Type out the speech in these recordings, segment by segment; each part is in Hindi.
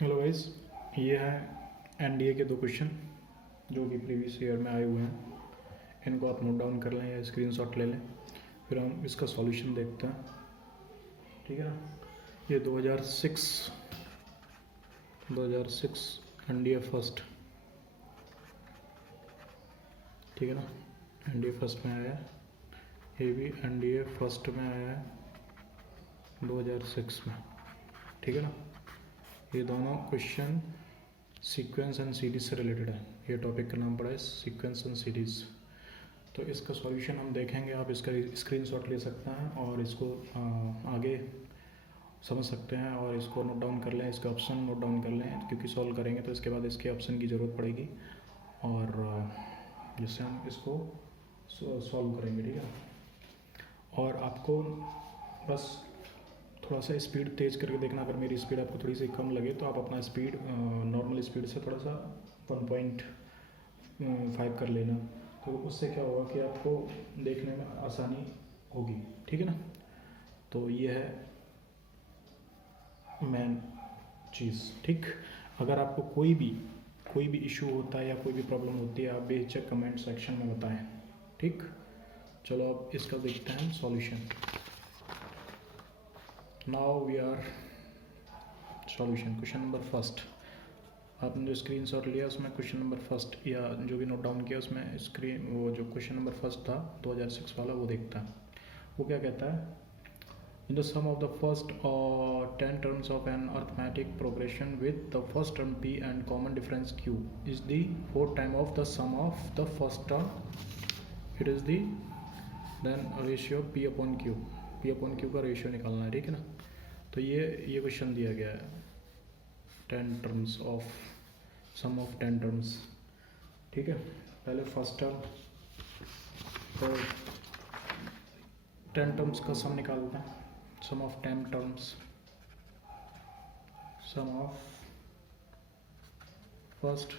हेलो गाइस, ये है एनडीए के 2 क्वेश्चन जो कि प्रीवियस ईयर में आए हुए हैं। इनको आप नोट डाउन कर लें या स्क्रीनशॉट ले लें, फिर हम इसका सॉल्यूशन देखते हैं। ठीक है ना। ये 2006 एनडीए फर्स्ट, ठीक है ना। एनडीए फर्स्ट में आया है, ये भी एनडीए फर्स्ट में आया है 2006 में, ठीक है ना। ये दोनों क्वेश्चन सीक्वेंस एंड सीरीज से रिलेटेड है। ये टॉपिक का नाम पड़ा है सीक्वेंस एंड सीरीज। तो इसका सॉल्यूशन हम देखेंगे। आप इसका स्क्रीनशॉट ले सकते हैं और इसको आगे समझ सकते हैं और इसको नोट डाउन कर लें, इसके ऑप्शन नोट डाउन कर लें, क्योंकि सॉल्व करेंगे तो इसके बाद इसके ऑप्शन की ज़रूरत पड़ेगी और जिससे हम इसको सॉल्व करेंगे, ठीक है। और आपको बस थोड़ा सा स्पीड तेज़ करके देखना। अगर मेरी स्पीड आपको थोड़ी सी कम लगे तो आप अपना स्पीड नॉर्मल स्पीड से थोड़ा सा 1.5 कर लेना। तो उससे क्या होगा कि आपको देखने में आसानी होगी, ठीक है ना। तो ये है मेन चीज़, ठीक। अगर आपको कोई भी इशू होता है या कोई भी प्रॉब्लम होती है, आप बेझिझक कमेंट सेक्शन में बताएं, ठीक। चलो अब इसका देखते हैं solution. Now we are solution question number first. आपने जो स्क्रीनशॉट लिया उसमें क्वेश्चन नंबर फर्स्ट या जो भी नोट डाउन किया उसमें वो जो क्वेश्चन नंबर फर्स्ट था 2006 वाला, वो देखता है। वो क्या कहता है, in the sum of the first 10 terms of an arithmetic progression with the first term p and common difference q is the fourth time of the sum of the first term, it is the then ratio p upon q का रेशियो निकालना है, ठीक है ना। तो ये क्वेश्चन दिया गया है 10 terms of sum of 10 terms, ठीक है। पहले फर्स्ट टर्म, तो 10 टर्म्स का सम निकालते हैं। Sum of 10 terms, sum of first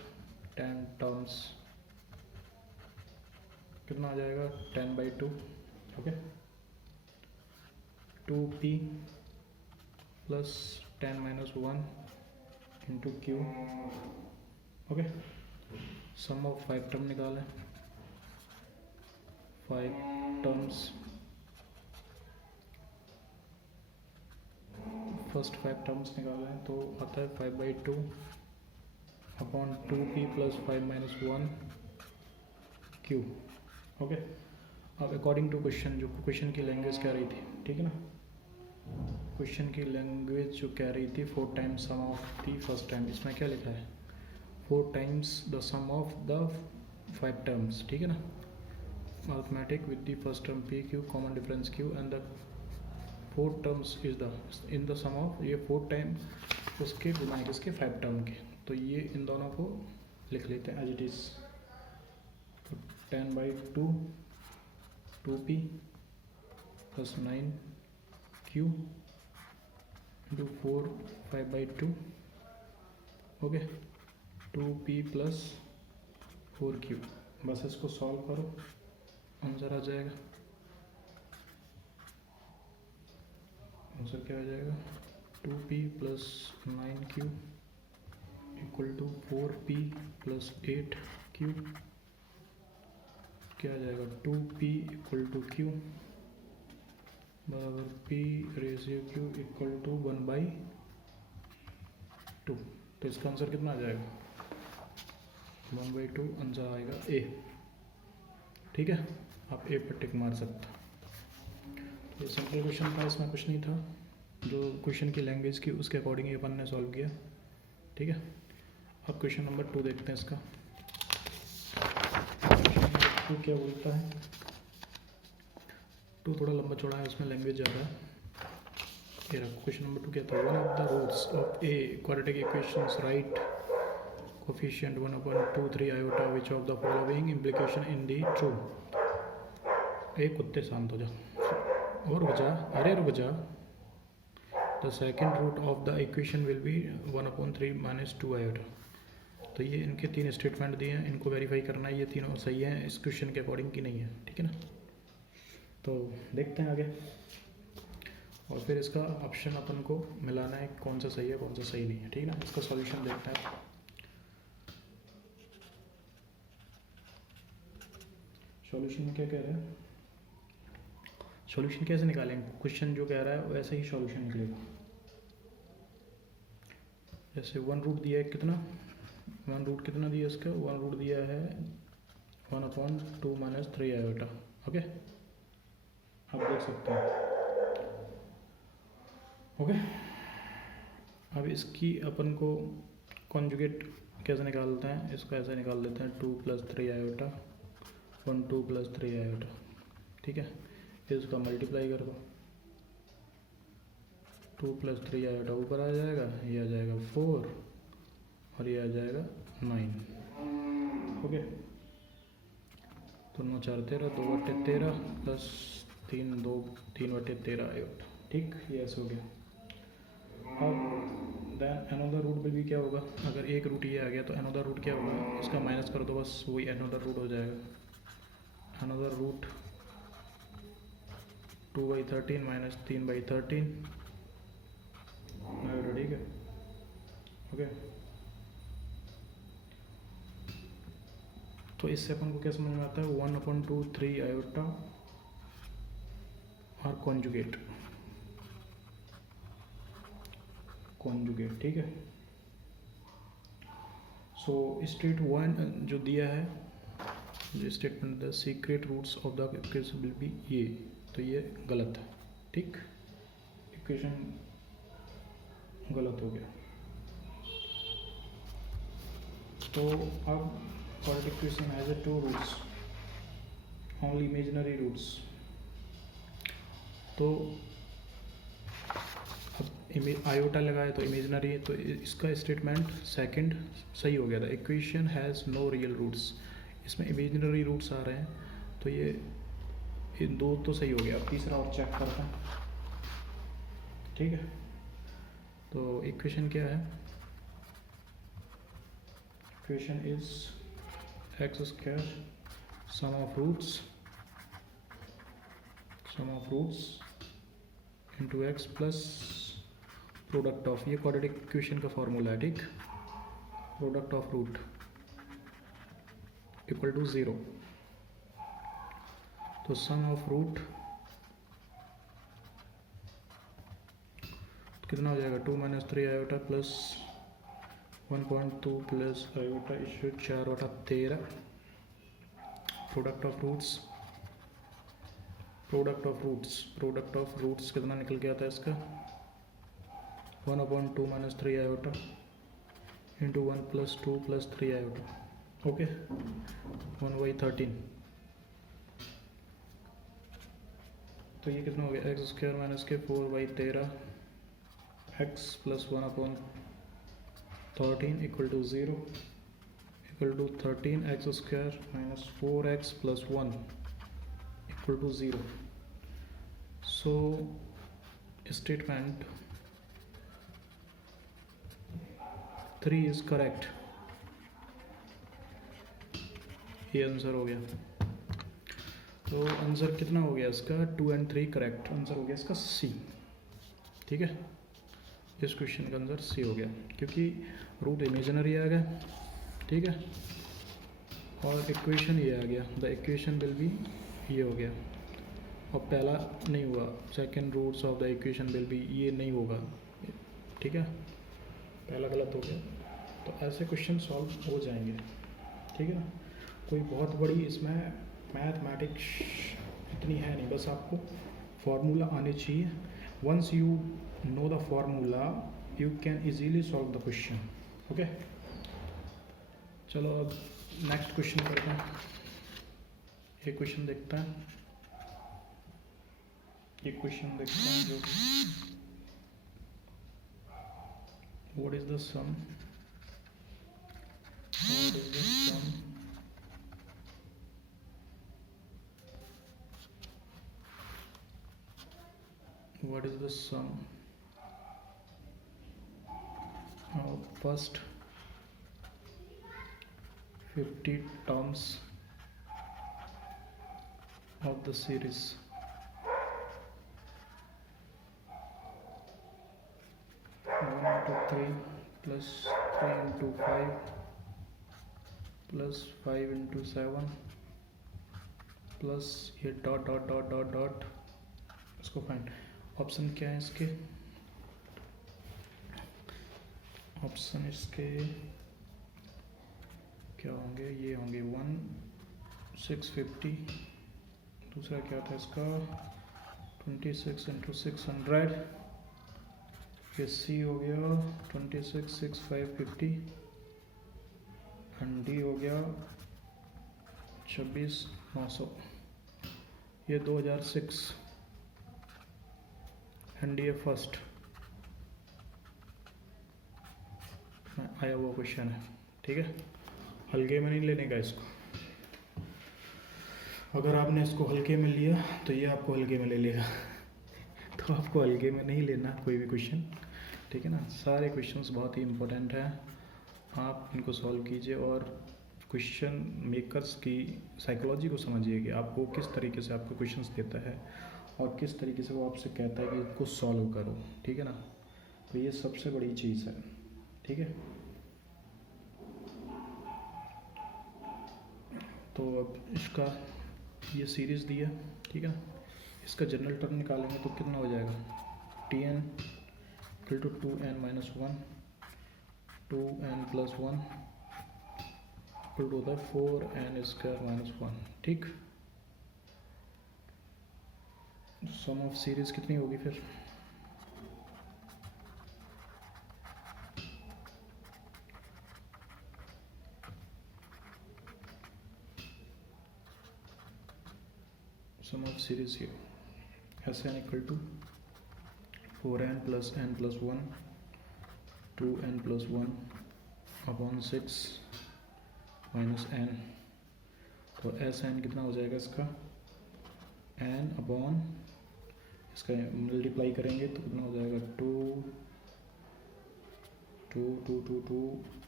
10 terms कितना आ जाएगा, 10/2, okay. 2p plus 10 - 1 into q, okay. Sum of 5 term निकालें, 5 टर्म्स, फर्स्ट 5 टर्म्स निकालें तो आता है 5/2 upon 2p plus 5 - 1 q, okay. अब अकॉर्डिंग टू क्वेश्चन, जो क्वेश्चन की लैंग्वेज कह रही थी, ठीक है ना। क्वेश्चन की लैंग्वेज जो कह रही थी 4 times sum of the first time, इसमें क्या लिखा है 4 times the sum of the 5 terms, ठीक है ना। Arithmetic with the first term p q common difference q and the 4 terms is the in the sum of, ये 4 टाइम उसके गुना है किसके 5 टर्म के। तो ये इन दोनों को लिख लेते हैं as it is. 10/2 2p plus 9q into 4 5/2, okay. 2p plus 4q, बस इसको सॉल्व करो, आंसर आ जाएगा। आंसर क्या आ जाएगा, 2p plus 9q equal to 4p plus 8q, क्या आ जाएगा 2p इक्वल टू q बराबर p ratio q equal to 1/2। तो इसका आंसर कितना आ जाएगा 1/2, आंसर आएगा ए, ठीक है। आप ए पर टिक मार सकते हैं। तो सिंपल क्वेश्चन था, इसमें कुछ नहीं था। जो क्वेश्चन की लैंग्वेज की उसके अकॉर्डिंग ये अपन ने सॉल्व किया, ठीक है। अब क्वेश्चन नंबर 2 देखते हैं। इसका क्वेश्चन नंबर 2 क्या बोलता है, 2 थोड़ा लंबा चौड़ा है, उसमें लैंग्वेज ज़्यादा है। ये रखो, क्वेश्चन नंबर 2 कहता है one of the roots of a quadratic equations right coefficient 1/2, 3 iota which of the following implication in the true. एक कुत्ते शांत हो जा और रुक जा, अरे रुक जा। The second root of the equation will be 1/3 - 2 iota. तो ये इनके 3 स्टेटमेंट दिए हैं, इनको वेरीफाई करना है ये तीनों सही हैं इस क्वेश्चन के अकॉर्डिंग कि नहीं है, ठीक है ना। तो देखते हैं आगे। और फिर इसका ऑप्शन अपन को मिलाना है कौन सा सही है कौन सा सही नहीं है, ठीक है ना। इसका सॉल्यूशन देखते हैं। सॉल्यूशन में क्या कह रहा है, सॉल्यूशन कैसे निकालेंगे, क्वेश्चन जो कह रहा है वैसे ही सॉल्यूशन निकलेगा। जैसे वन रूट दिया है कितना, वन रूट कितना दिया इसका, वन रूट दिया है 1/2 - 3 आयोटा। ओके, आप देख सकते हैं। ओके, अब इसकी अपन को कॉन्जुगेट कैसे निकालते हैं, इसको ऐसे निकाल देते हैं 2 + 3 आयोटा 1 2 + 3 आयोटा, ठीक है। फिर इसका मल्टीप्लाई कर दो, 2 + 3 आयोटा ऊपर आ जाएगा, ये आ जाएगा 4 और ये आ जाएगा 9। ओके, तो 9 4 13, 2/13 प्लस 3 2 3/13 आयोटा, ठीक, ये ऐसे हो गया। अब देन अनदर रूट में भी क्या होगा, अगर एक रूट ये आ गया तो अनदर रूट क्या होगा, इसका माइनस कर दो बस, वही अनदर रूट हो जाएगा। अनदर रूट 2/13 - 3/13 आयोटा, ठीक है। ओके, तो इससे अपन को क्या समझ में आता है, 1/2 3 आयोटा और कॉन्जुगेट, ठीक है। सो स्टेट 1 जो दिया है, जो statement the secret roots of the equation will be, ये तो ये गलत है, ठीक, इक्वेशन गलत हो गया। तो अब quadratic equation has a 2 roots, only imaginary roots। तो अब आयोटा लगाए तो इमेजनरी, तो इसका स्टेटमेंट सेकंड सही हो गया था, equation has no real roots, इसमें इमेजनरी रूट्स आ रहे हैं, तो ये दो तो सही हो गया। अब तीसरा और चेक करते हैं, ठीक है। तो इक्वेशन क्या है, equation is x² sum of roots into x plus product of, ये क्वाड्रेटिक इक्वेशन का फॉर्मूला है, ठीक, product of root equal to 0। तो सम ऑफ रूट कितना हो जाएगा, 2 - 3 आयोटा प्लस 1.2 प्लस आयोटा, इशू 4/13। प्रोडक्ट ऑफ रूट्स कितना निकल के आता है इसका, 1/2 - 3 आयोटा इंटू 1 + 2 + 3 आयोटा, ओके, 1/13। तो ये कितना हो गया, x² - के 4/13 x plus 1/13 equal to 0 equal to 13x² - 4x + 1 equal to 0। So statement 3 is correct, ये आंसर हो गया। तो आंसर कितना हो गया इसका, 2 और 3 करेक्ट, आंसर हो गया इसका C, ठीक है। इस क्वेश्चन का आंसर C हो गया, क्योंकि रूट इमेजिनरी आ गया, ठीक है, और इक्वेशन ये आ गया, द इक्वेशन विल बी, ये हो गया। और पहला नहीं हुआ, second roots of the equation will be, ये नहीं होगा, ठीक है, पहला गलत हो गया। तो ऐसे क्वेश्चन सॉल्व हो जाएंगे, ठीक है ना। कोई बहुत बड़ी इसमें मैथमेटिक्स इतनी है नहीं, बस आपको फार्मूला आने चाहिए। Once you know the formula you can easily solve the question, okay. चलो अब नेक्स्ट क्वेश्चन करते हैं, एक क्वेश्चन देखते हैं, जो what is the sum of first 50 terms of the series 3 plus 3 into 5 plus 5 into 7 plus ये dot dot dot dot dot, इसको फाइंड। ऑप्शन क्या है इसके? ऑप्शन इसके क्या होंगे? ये होंगे 1650, दूसरा क्या था इसका 26 इंटू 600, ये सी हो गया 26 6550 एंड डी हो गया 26,900। ये 2006 एनडीए फर्स्ट में आया हुआ क्वेश्चन है, ठीक है। हल्के में नहीं लेने का इसको, अगर आपने इसको हल्के में लिया तो ये आपको हल्के में ले लेगा तो आपको हल्के में नहीं लेना कोई भी क्वेश्चन, ठीक है ना। सारे क्वेश्चंस बहुत ही इम्पोर्टेंट हैं, आप इनको सॉल्व कीजिए और क्वेश्चन मेकर्स की साइकोलॉजी को समझिए कि आपको किस तरीके से आपको क्वेश्चंस देता है और किस तरीके से वो आपसे कहता है कि इसको सॉल्व करो, ठीक है ना। तो ये सबसे बड़ी चीज़ है, ठीक है। तो अब इसका ये सीरीज़ दी है, ठीक है। इसका जनरल टर्म निकालेंगे तो कितना हो जाएगा? Tn equal to 2n minus 1 2n plus 1 equal to होता है 4n स्क्वायर माइनस 1, ठीक। सम ऑफ सीरीज कितनी होगी फिर? सम ऑफ सीरीज ये Sn equal to 4n plus n plus 1 2n plus 1 upon 6 minus n। तो Sn कितना हो जाएगा इसका? n अपॉन इसका मल्टीप्लाई करेंगे तो कितना हो जाएगा?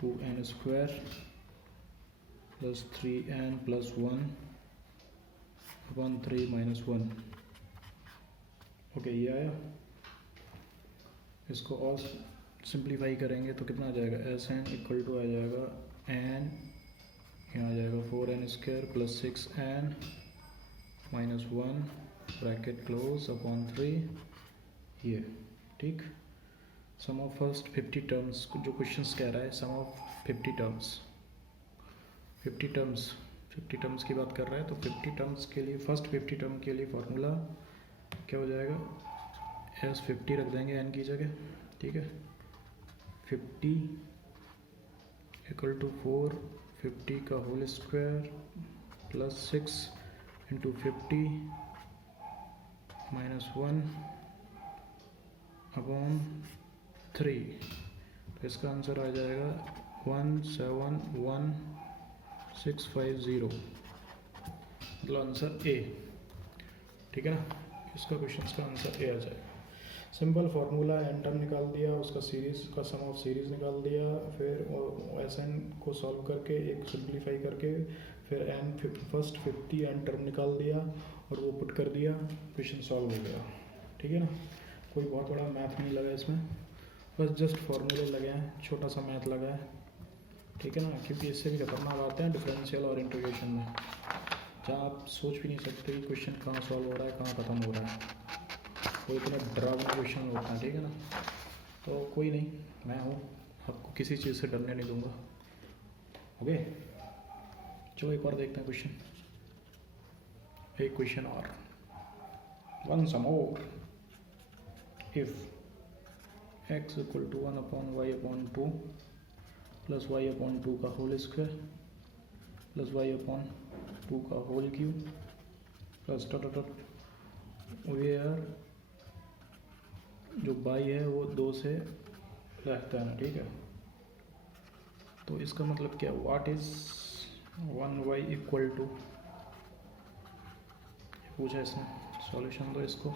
2n square plus 3n plus 1 upon 3 minus 1। Okay, ये आया। इसको और सिंप्लीफाई करेंगे तो कितना आ जाएगा? Sn इक्वल टू आ जाएगा n, यहाँ आ जाएगा 4n square plus 6n minus 1 bracket close upon 3, ये, ठीक। सम ऑफ फर्स्ट 50 टर्म्स जो क्वेश्चंस कह रहा है, सम ऑफ 50 टर्म्स की बात कर रहा है। तो 50 टर्म्स के लिए, फर्स्ट 50 टर्म के लिए फार्मूला क्या हो जाएगा? S50 रख देंगे n की जगह, ठीक है। 50 इक्वल टू 4 50 का whole square plus 6 into 50 minus 1 upon 3। तो इसका आंसर आ जाएगा 171,650, मतलब आंसर ए, ठीक है ना। इसका क्वेश्चन का आंसर ए आ जाएगा। सिंपल फार्मूला, एन टर्म निकाल दिया, उसका सीरीज का सम ऑफ सीरीज निकाल दिया, फिर एसएन को सॉल्व करके एक सिंप्लीफाई करके फिर एन फर्स्ट 50 एन टर्म निकाल दिया और वो पुट कर दिया, क्वेश्चन सॉल्व हो गया, ठीक है ना। कोई बहुत बड़ा मैथ नहीं लगा इसमें, बस जस्ट फार्मूले लगे हैं, छोटा सा मैथ लगा है, ठीक है ना। क्योंकि इससे भी खतरनाक आते हैं डिफरेंशियल और इंटीग्रेशन में, जहाँ आप सोच भी नहीं सकते कि क्वेश्चन कहाँ सॉल्व हो रहा है, कहाँ ख़त्म हो रहा है, वो इतना डरावना क्वेश्चन होता है, ठीक है ना। तो कोई नहीं, मैं हूँ, आपको किसी चीज़ से डरने नहीं दूंगा। ओके, चलो एक और देखते हैं क्वेश्चन, एक क्वेश्चन और, one some more. If x equal to 1 upon y upon 2 plus y upon 2 का whole square plus y upon 2 का whole cube plus dot dot where जो बाई है वो 2 से रहता है ना, ठीक है। तो इसका मतलब क्या, what is 1y equal to, पूछा इसने, सॉल्यूशन दो इसको।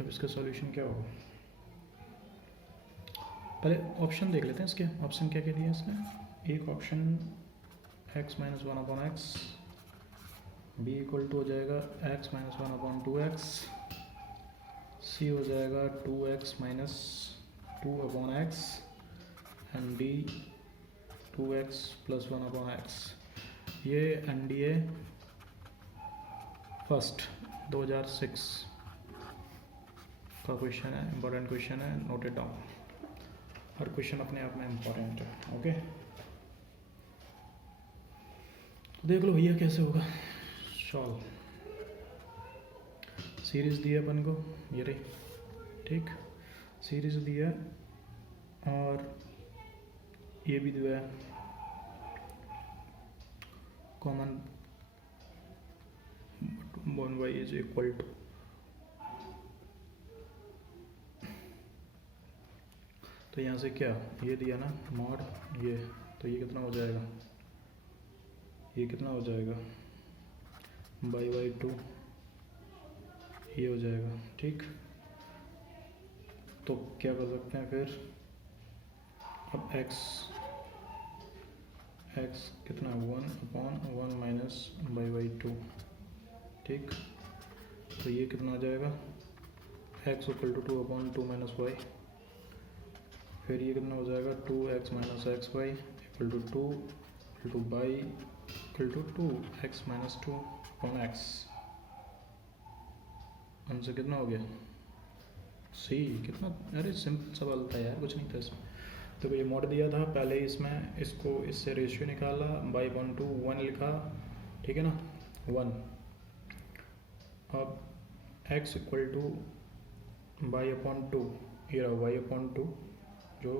अब इसका सॉल्यूशन क्या होगा, पहले ऑप्शन देख लेते हैं इसके। ऑप्शन क्या क्या दिया इसने, एक option x minus 1 upon x, B equal to हो जाएगा x माइनस 1 अपॉन 2x, सी हो जाएगा 2x minus 2/x and D 2x + 1/x। ये NDA फर्स्ट 2006 का क्वेश्चन है, इंपॉर्टेंट क्वेश्चन है, note it down. Her question अपने आप में इंपॉर्टेंट है। ओके, देख लो भैया कैसे होगा सॉल्व। सीरीज दी है अपन को, ये रही, ठीक, सीरीज दी है और ये भी दिया है common 1y is equal to, तो यहाँ से क्या ये दिया ना मॉड ये, तो ये कितना हो जाएगा, ये कितना हो जाएगा y/2 ये हो जाएगा, ठीक। तो क्या कर सकते हैं फिर, अब x कितना 1/1 - y/2, ठीक। तो ये कितना आ जाएगा x = 2/2 - y, फिर ये कितना हो जाएगा 2x - xy = 2 × y = 2x - 2/x। हमसे कितना हो गया सी, कितना, अरे सिंपल सवाल था यार, कुछ नहीं था इसमें। तो ये मॉड दिया था पहले, इसमें इसको इससे रेशियो निकाला, y/2 1 लिखा, ठीक है ना 1। अब x = y/2, ये रहा y/2 जो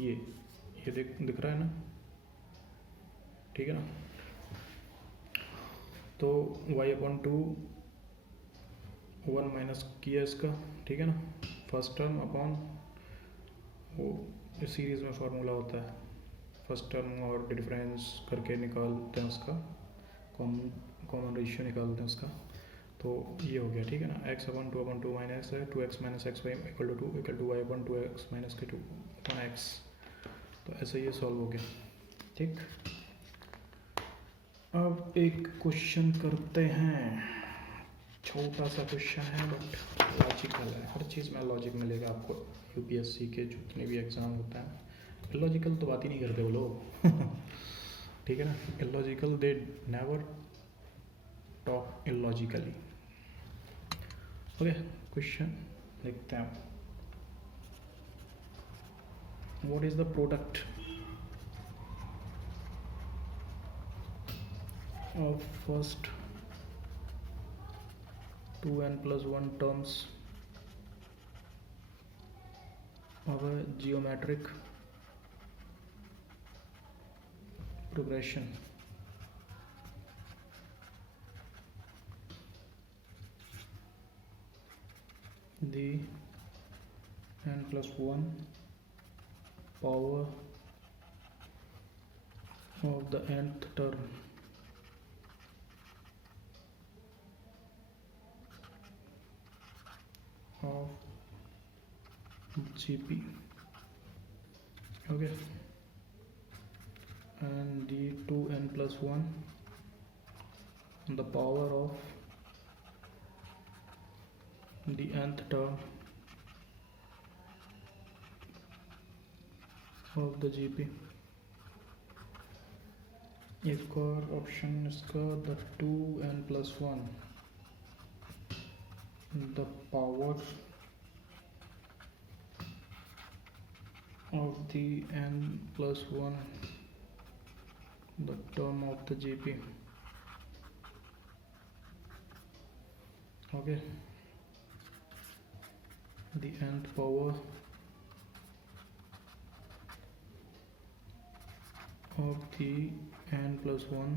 ये दिख रहा है ना, ठीक है ना। तो y/2 1 माइनस किया इसका, ठीक है ना, फर्स्ट टर्म अपॉन वो इस सीरीज में फार्मूला होता है, फर्स्ट टर्म और डिफरेंस करके निकालते हैं उसका, कॉमन रेशियो निकालते हैं उसका। तो ये हो गया, ठीक है ना, x/2/2 माइनस है 2x - xy = 2 = y/2x - k2/x। तो ऐसे ये सॉल्व हो गया, ठीक। अब एक क्वेश्चन करते हैं, छोटा सा क्वेश्चन है बट लॉजिकल है। हर चीज़ में लॉजिक मिलेगा आपको, यूपीएससी के जितने भी एग्ज़ाम होता है इलॉजिकल तो बात ही नहीं करते वो लोग ठीक है ना, illogical they never talk illogically. Okay, question देखते हैं। What is the product of first 2n+1 terms of a geometric progression? The n+1 power of the nth term of GP, okay, and the 2n+1 the power of the nth term of the GP। एक और ऑप्शन इसका, the 2n+1 the power of the n+1 the term of the GP, okay, the nth power of the n+1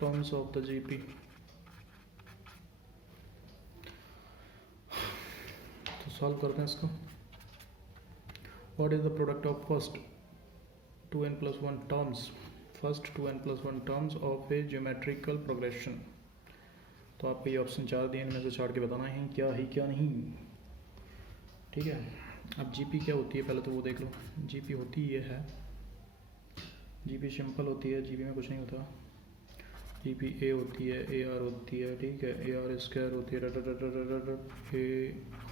terms of the GP। तो सॉल्व करते हैं इसको। What is the product of first 2n+1 terms, first 2n+1 terms of A geometrical progression. तो आपको ये ऑप्शन 4 दिए, इनमें से 4 के बताना है क्या है क्या नहीं, ठीक है। अब जीपी क्या होती है पहले तो वो देख लो। जीपी होती ये है, जीपी सिंपल होती है, जीपी में कुछ नहीं होता। जी पी ए होती है, ए आर होती है, ठीक है, ए आर स्क्वायर होती है, ए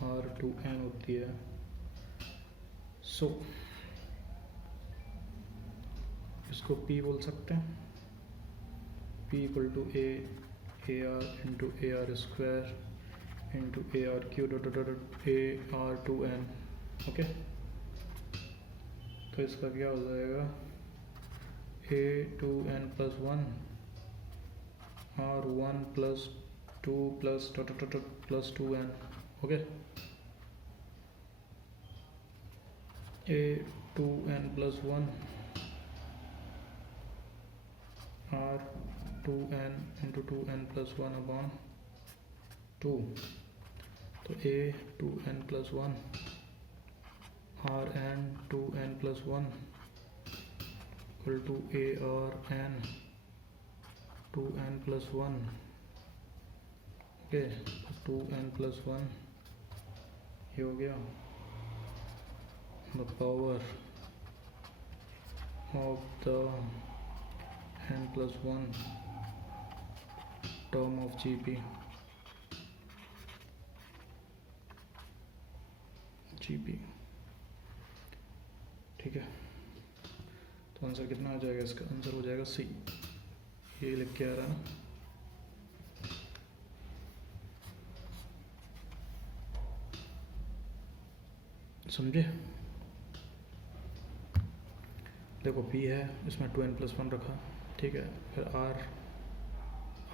आर टू एन होती है। सो इसको पी बोल सकते हैं, P equal to A R into A R square into A R cube A R two N. Okay, तो इसका क्या हो जाएगा, A two N plus one R one plus two plus plus two N. Okay, A two N plus one R two N into two N plus one upon two. तो A two N plus one R N two N plus one equal to A r N two N plus one. Okay, two N plus one ये हो गया the power of the n plus one term of GP. ठीक है, तो आंसर कितना आ जाएगा इसका, आंसर हो जाएगा सी। ये लिख के आ रहा है ना, समझे। देखो पी है, इसमें टू एन प्लस वन रखा, ठीक है, फिर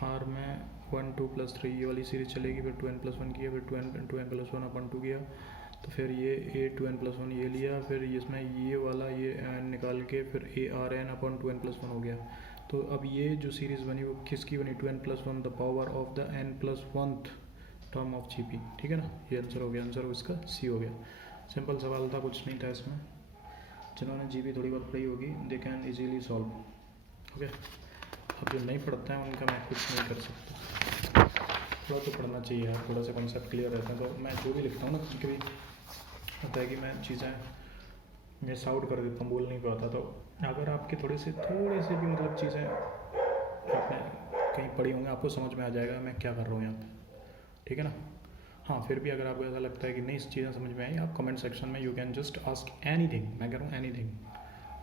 आर में वन टू प्लस थ्री ये वाली सीरीज चलेगी, फिर टू एन प्लस वन किया, फिर two N plus one upon two किया, तो फिर ये a two N plus one ये लिया, फिर इसमें ये वाला ये एन निकाल के फिर a r n upon two N plus one हो गया। तो अब ये जो सीरीज़ बनी वो किसकी बनी, two N plus one the power of the n plus one term of G P. ठीक है ना, ये आंसर हो गया, आंसर इसका सी हो गया। सिंपल सवाल था, कुछ नहीं था इसमें। जिन्होंने जी पी थोड़ी बहुत पढ़ी होगी they can easily solve. Okay, अब जो नहीं पढ़ता है उनका मैं कुछ नहीं कर सकता, थोड़ा तो पढ़ना चाहिए यार, थोड़ा सा कॉन्सेप्ट क्लियर रहता है। तो मैं जो भी लिखता हूँ ना, कभी कभी होता है कि मैं चीज़ें मिस आउट कर देता हूँ, बोल नहीं पाता। तो अगर आपके थोड़े से भी मतलब चीज़ें आपने कहीं पढ़ी होंगी, आपको समझ में आ जाएगा मैं क्या कर रहा हूँ यहाँ पे, ठीक है ना। हाँ, फिर भी अगर आपको ऐसा लगता है कि नहीं इस चीज़ें समझ में आई, आप कमेंट सेक्शन में you can just ask anything. मैं कह रहा हूँ एनीथिंग,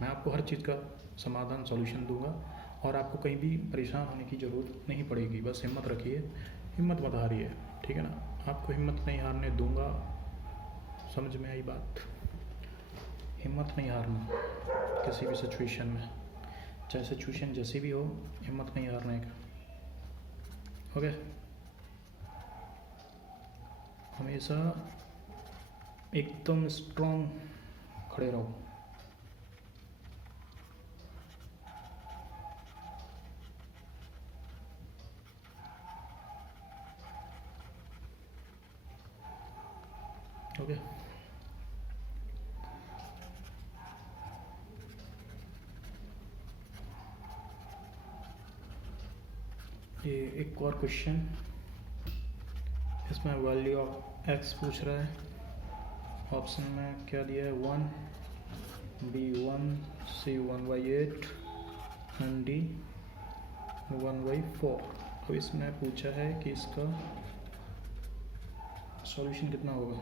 मैं आपको हर चीज़ का समाधान सॉल्यूशन दूंगा और आपको कहीं भी परेशान होने की ज़रूरत नहीं पड़ेगी। बस हिम्मत रखिए, हिम्मत मत हारिए, ठीक है ना। आपको हिम्मत नहीं हारने दूंगा, समझ में आई बात। हिम्मत नहीं हारना किसी भी सिचुएशन में, चाहे सिचुएशन जैसी भी हो, हिम्मत नहीं हारने का। ओके, हमेशा एकदम स्ट्रॉन्ग खड़े रहो। ओके, ये एक और क्वेश्चन, इसमें वैल्यू ऑफ एक्स पूछ रहा है। ऑप्शन में क्या दिया है, 1 B1 C1 by 8 and D 1 by 4। अब इसमें पूछा है कि इसका सॉल्यूशन कितना होगा।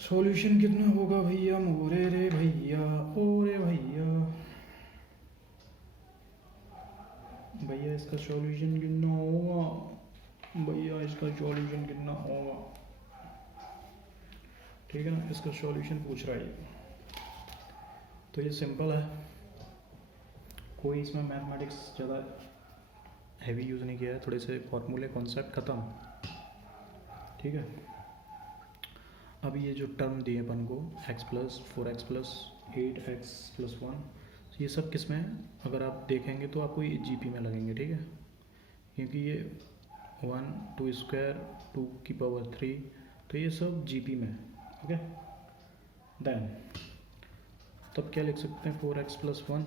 सॉल्यूशन कितना होगा भैया, मोरे रे भैया, ओरे भैया, भैया इसका सॉल्यूशन कितना होगा, भैया इसका सॉल्यूशन कितना होगा, ठीक है ना। इसका सॉल्यूशन पूछ रहा है, तो ये सिंपल है, कोई इसमें मैथमेटिक्स ज़्यादा हैवी यूज़ नहीं किया है, थोड़े से फॉर्मूले कॉन्सेप्ट ख़त्म, ठीक है। अब ये जो टर्म दिए अपन को x plus 4x plus 8x plus 1, ये सब किस में है, अगर आप देखेंगे तो आपको ये जीपी में लगेंगे, ठीक है, क्योंकि ये 1 2 स्क्वायर 2 की पावर 3, तो ये सब जीपी में है। ओके, देन तब क्या लिख सकते हैं, 4x प्लस 1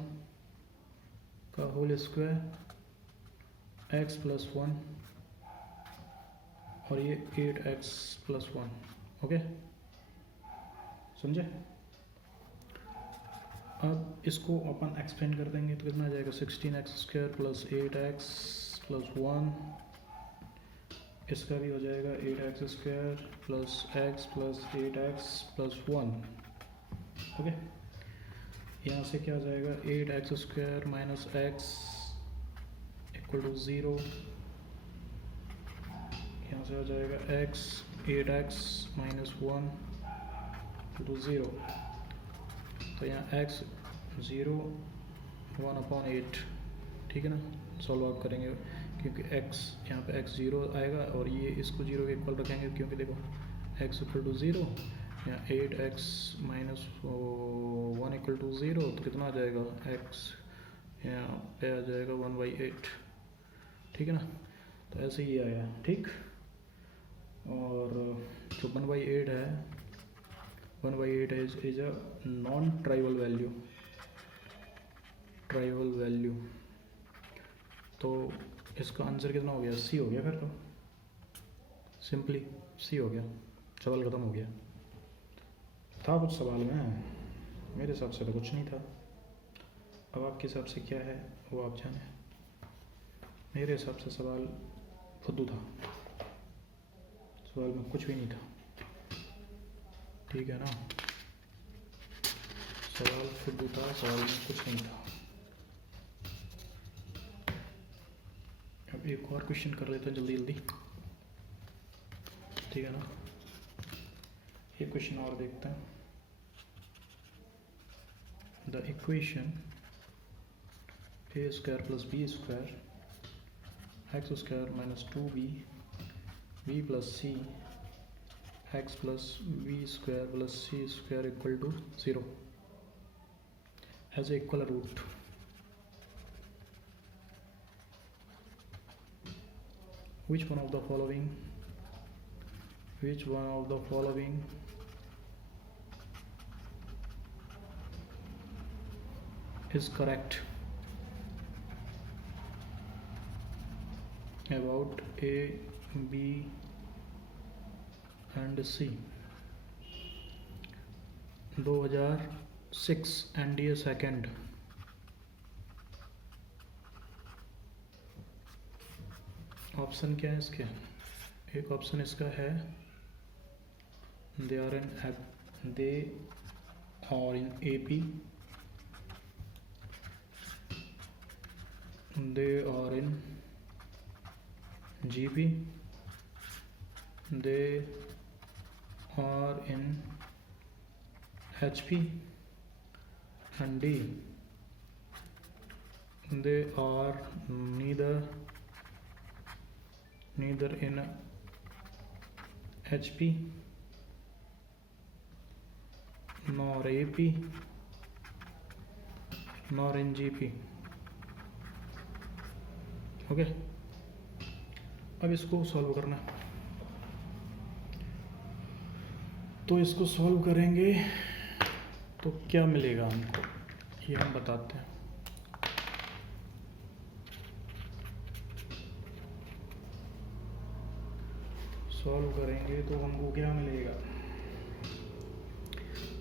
का होल स्क्वायर x प्लस 1 और ये 8x प्लस 1। ओके, समझे। अब इसको अपन एक्सपेंड कर देंगे तो कितना आ जाएगा 16x² प्लस 8x प्लस 1, इसका भी हो जाएगा 8x² plus x plus 8x plus 1। Okay, यहाँ से क्या आ जाएगा 8x² minus x equal to 0, यहाँ से आ जाएगा x 8x माइनस 1 टू 0, तो यहाँ x 0 1/8, ठीक है ना। सॉल्व आउट करेंगे क्योंकि x यहाँ पे x 0 आएगा और ये इसको 0 के इक्वल रखेंगे क्योंकि देखो x इक्वल टू 0, यहाँ 8x माइनस 1 इक्वल टू 0, तो कितना आ जाएगा x यहाँ पे आ जाएगा 1/8, ठीक है ना। तो ऐसे ही आया, ठीक। और जो 1/8 है, 1/8 is a non trivial value, trivial value. तो इसका आंसर कितना हो गया, सी हो गया। फिर तो सिंपली सी हो गया, सवाल ख़त्म हो गया। था कुछ सवाल में, मेरे हिसाब से तो कुछ नहीं था। अब आपके हिसाब से क्या है वो आप जाने, मेरे हिसाब से सवाल फुद्दू था, सवाल में कुछ भी नहीं था, ठीक है ना। सवाल फुद्दू था, सवाल में कुछ नहीं था। अब एक और क्वेश्चन कर लेते हैं जल्दी जल्दी, ठीक है ना। एक क्वेश्चन और देखते हैं। The equation a² plus b² x² minus 2b b plus c x plus b² plus c² equal to 0 has a equal root. Which one of the following is correct about A, B and C? 2006 NDA second, option क्या है इसके। एक ऑप्शन इसका है they are in AP, they are in GP, they are in HP, and D, they are neither in HP nor AP nor in GP। Okay, अब इसको सॉल्व करना है। तो इसको सॉल्व करेंगे तो क्या मिलेगा हमको, ये हम बताते हैं। सॉल्व करेंगे तो हमको क्या मिलेगा।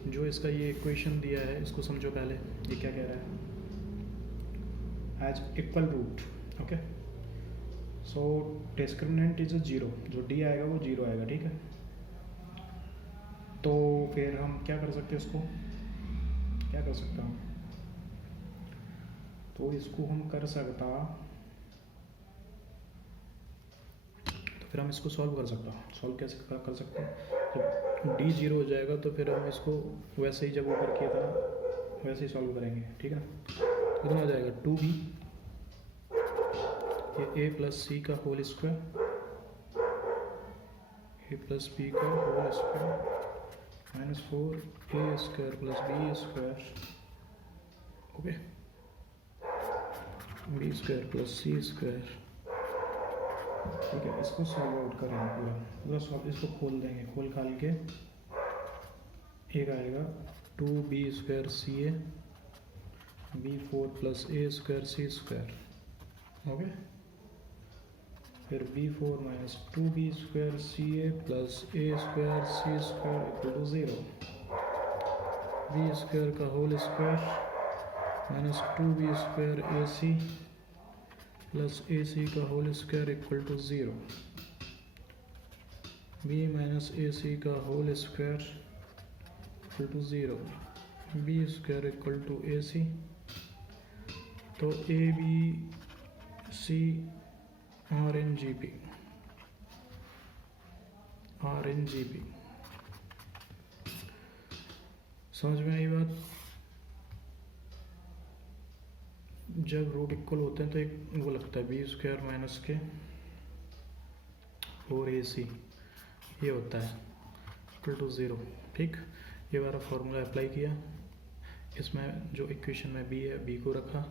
जो इसका ये इक्वेशन दिया है इसको समझो पहले, ये क्या कह रहा है, as equal root. Okay, so discriminant is 0, जो डी आएगा वो 0 आएगा, ठीक है। तो फिर हम क्या कर सकते हैं, इसको क्या कर सकता हूँ, तो इसको हम कर सकता, तो फिर हम इसको सॉल्व कर सकता हूँ। सॉल्व कैसे कर सकते हैं, जब डी 0 हो जाएगा तो फिर हम इसको वैसे ही जब ऊपर किया था वैसे ही सॉल्व करेंगे, ठीक है ना। तो कितना हो जाएगा 2b, ये a प्लस सी का whole square, a plus B का whole square minus 4a² plus b², okay, b² plus c², ठीक है। इसको सॉल्व आउट करेंगे पूरा पूरा सॉल्व, इसको खोल देंगे, खोल खाल के एक आएगा 2b² ca b4 plus a² c², okay. फिर b4 minus 2b² ca plus a² c² equal to 0। B square का whole square minus 2b² AC plus AC का whole square equal to 0। b minus AC का whole square equal to 0। B square equal to AC, तो ABC RNGP समझ में आई बात। जब रूट इक्वल होते हैं तो एक वो लगता है बी स्क्वायर माइनस के 4AC ये होता है इक्वल टू 0। ठीक, ये वाला फॉर्मूला अप्लाई किया, इसमें जो इक्वेशन में बी है बी को रखा,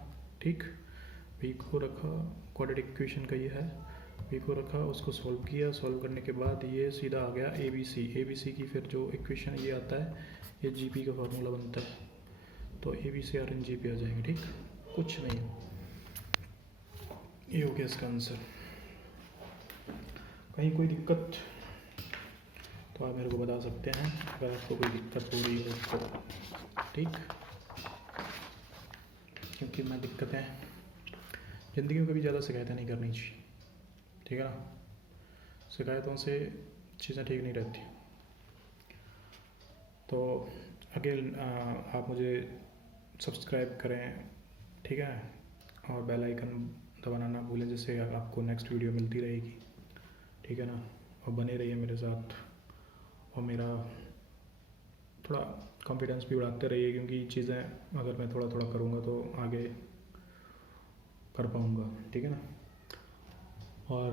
ठीक, बी को रखा, क्वाड्रेटिक इक्वेशन का ये है, बी को रखा, उसको सॉल्व किया, सॉल्व करने के बाद ये सीधा आ गया ABC की फिर जो इक्वेशन ये आता है ये जीपी का फार्मूला बनता है, तो ABC RNGP आ जाएंगे। ठीक, कुछ नहीं, ये हो गया इसका आंसर। कहीं कोई दिक्कत तो आप मेरे को बता सकते हैं, अगर आपको कोई दिक्कत हो रही हो तो, ठीक, क्योंकि मैं दिक्कतें ज़िंदगी में कभी ज़्यादा शिकायतें नहीं करनी चाहिए, ठीक है ना, शिकायतों से चीज़ें ठीक नहीं रहती। तो अगेन आप मुझे सब्सक्राइब करें, ठीक है, और बेल आइकन दबाना ना भूलें, जिससे आपको नेक्स्ट वीडियो मिलती रहेगी, ठीक है ना, और बने रहिए मेरे साथ और मेरा थोड़ा कॉन्फिडेंस भी बढ़ाते रहिए, क्योंकि चीज़ें अगर मैं थोड़ा थोड़ा करूँगा तो आगे कर पाऊँगा, ठीक है ना। और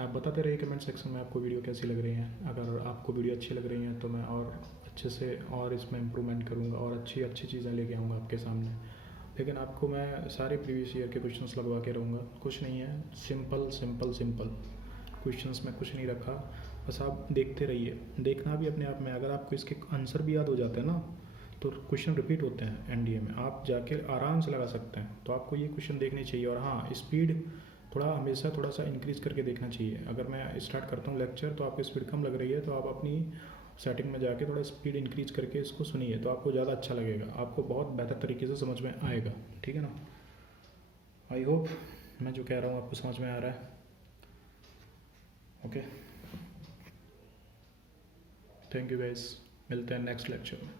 आप बताते रहिए कमेंट सेक्शन में आपको वीडियो कैसी लग रही हैं। अगर आपको वीडियो अच्छी लग रही हैं तो मैं और अच्छे से और इसमें इम्प्रूवमेंट करूँगा और अच्छी चीज़ें लेके आऊँगा आपके सामने। लेकिन आपको मैं सारे प्रीवियस ईयर के क्वेश्चंस लगवा के रहूँगा, कुछ नहीं है, सिंपल क्वेश्चंस में कुछ नहीं रखा, बस आप देखते रहिए। देखना भी अपने आप में, अगर आपको इसके आंसर भी याद हो जाते हैं ना तो क्वेश्चन रिपीट होते हैं एनडीए में, आप जाके आराम से लगा सकते हैं। तो आपको ये क्वेश्चन देखने चाहिए, और हाँ, स्पीड हमेशा थोड़ा सा इंक्रीज़ करके देखना चाहिए। अगर मैं स्टार्ट करता हूँ लेक्चर तो आपको स्पीड कम लग रही है, तो आप अपनी सेटिंग में जाके थोड़ा स्पीड इंक्रीज करके इसको सुनिए, तो आपको ज़्यादा अच्छा लगेगा, आपको बहुत बेहतर तरीके से समझ में आएगा, ठीक है ना। आई होप मैं जो कह रहा हूँ आपको समझ में आ रहा है। ओके, थैंक यू गाइस, मिलते हैं नेक्स्ट लेक्चर में।